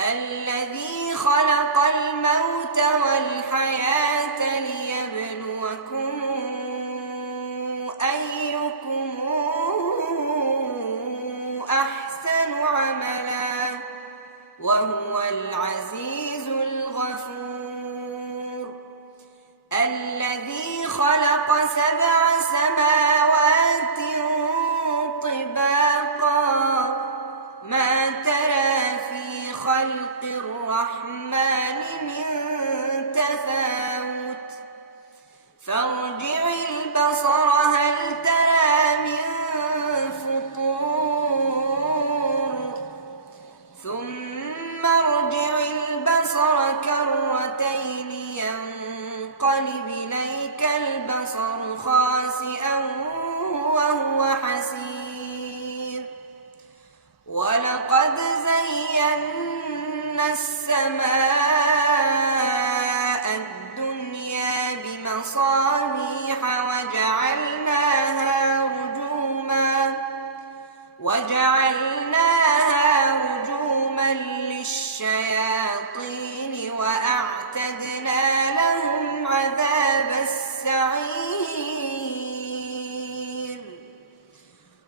الذي خلق الموت والحياة ليبلوكم أيكم أحسن عملا وهو العزيز الغفور. الذي خلق 7 سماوات طباقا ما ترى في خلق الرحمن من تفاوت فارجع البصر هل ترى من فطور ثم ارجع البصر كرتين ينقلب إليك البصر خاسئا وهو حسير ولقد زينا السماء الدنيا بمصابيح وجعلناها رجوما للشياطين وأعتدنا لهم عذاب السعير.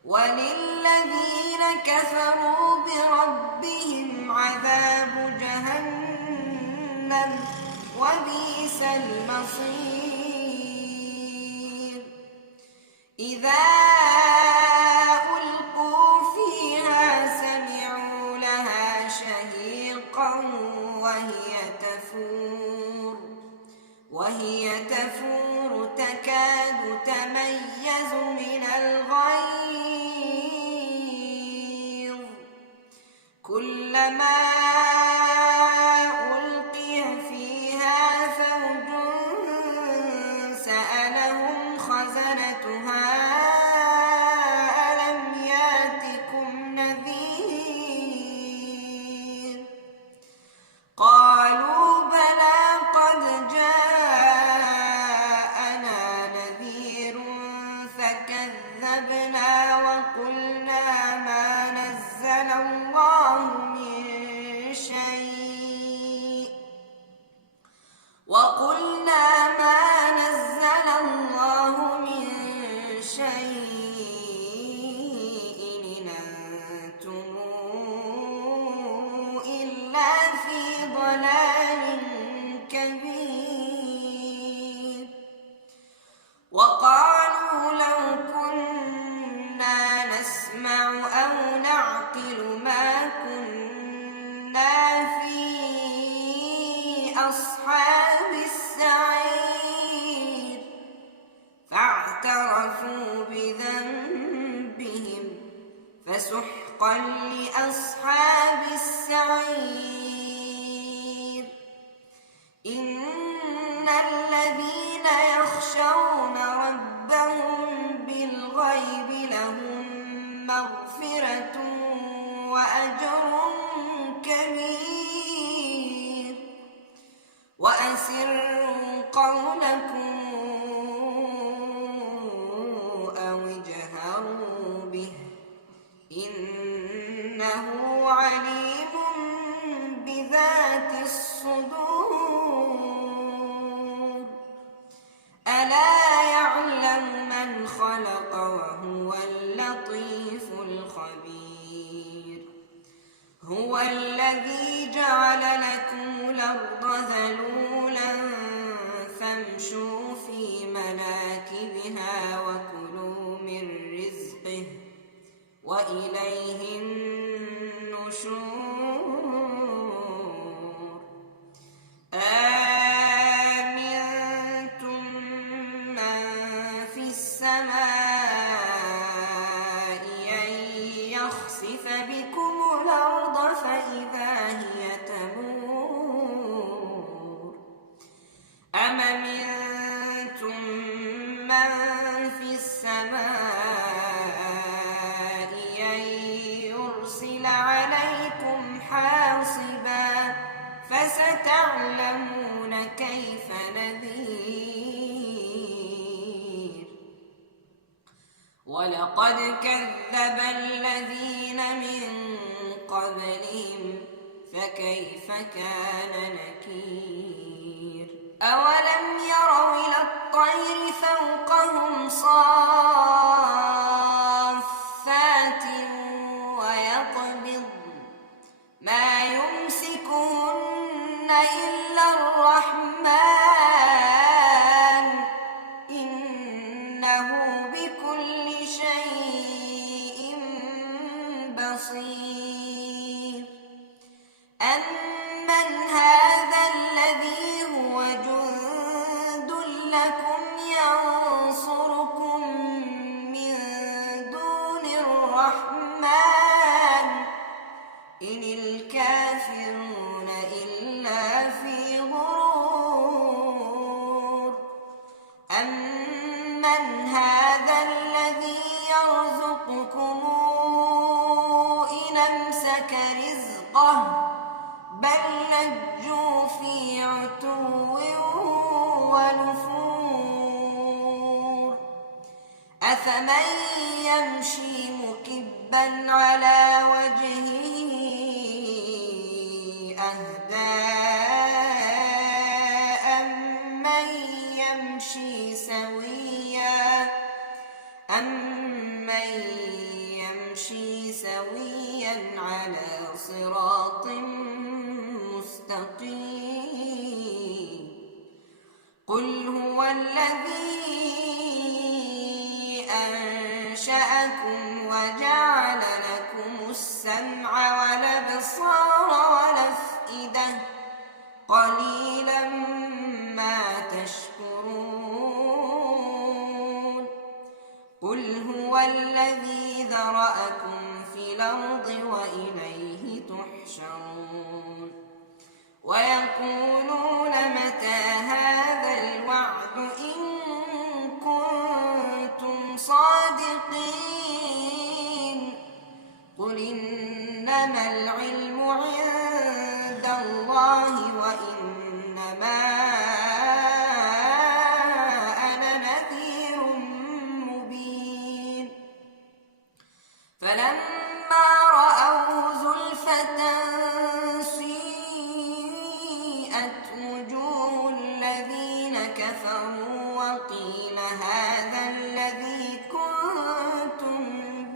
وللذين كفروا بربهم عذاب جهنم وبئس المصير. إذا ألقوا فيها سمعوا لها شهيقا وهي تفور تكاد تميز من الغيظ كلما ألقي فيها فوج سألهم خزنتها ألم يأتكم نذير قالوا بلى قد جاءنا نذير فكذبنا وقلنا ما نزل الله من شيء إن أنتم إلا في ضلال كبير. وقالوا لو كنا نسمع أو نعقل ما كنا في أصحاب السعير فاعترفوا بذنبهم فسحقا لأصحاب السعير. إن الذين يخشون ربهم بالغيب لهم مغفرة وأجر كبير. وأسروا قولكم أو اجهروا به إنه عليم بذات الصدور. ألا يعلم من خلق وهو اللطيف الخبير. هو الذي جعل لكم الأرض ذلولا فامشوا في مناكبها وكلوا من رزقه وإليه النشور. أأمنتم من في السماء أن يخسف بكم الأرض فإذا هي تمور أم أمنتم من في السماء أن يرسل عليكم حاصبا فستعلمون كيف نذير. ولقد كذب الذين من قبلهم فكيف كان نكير أولم يروا إلى الطير فوقهم صافات ويقبضن ما يمسكهن إلا الرحمن إنه بكل شيء بصير أمن هذا الذي هو جند لكم ينصركم من دون الرحمن إن الكافرون إلا في غرور أمن هذا الذي يرزقكم إن أمسك رزقه بل لجوا في عتو ونفور أفمن يمشي مكبا على وجهه أهدى أمن يمشي سويا على صراط مستقيم قل هو الذي أنشأكم وجعل لكم السمع والأبصار والأفئدة قليلا ما تشكرون قل هو الذي ذرأكم في الأرض وإليه تحشرون ويقولون متى هذا الوعد إن كنتم صادقين قل إنما العلم عند الله وإنما أنا نذير مبين فلما رأوه زلفة سيئت وجوه الذين كفروا وقيل هذا الذي كنتم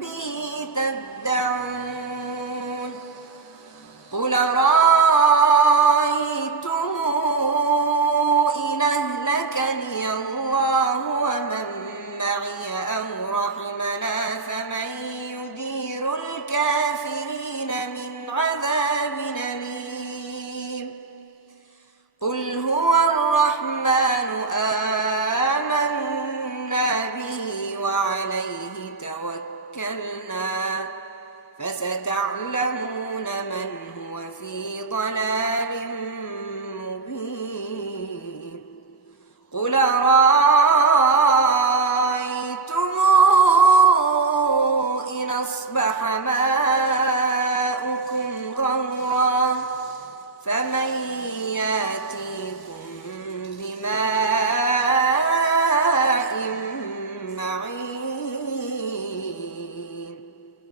به تدعون قل رأيتم إن أهلكني الله ومن معي أو رحمنا فمن يجير الكافرين من عذاب أليم قل هو الرحمن آمنا به وعليه توكلنا فستعلمون من هو في ضلال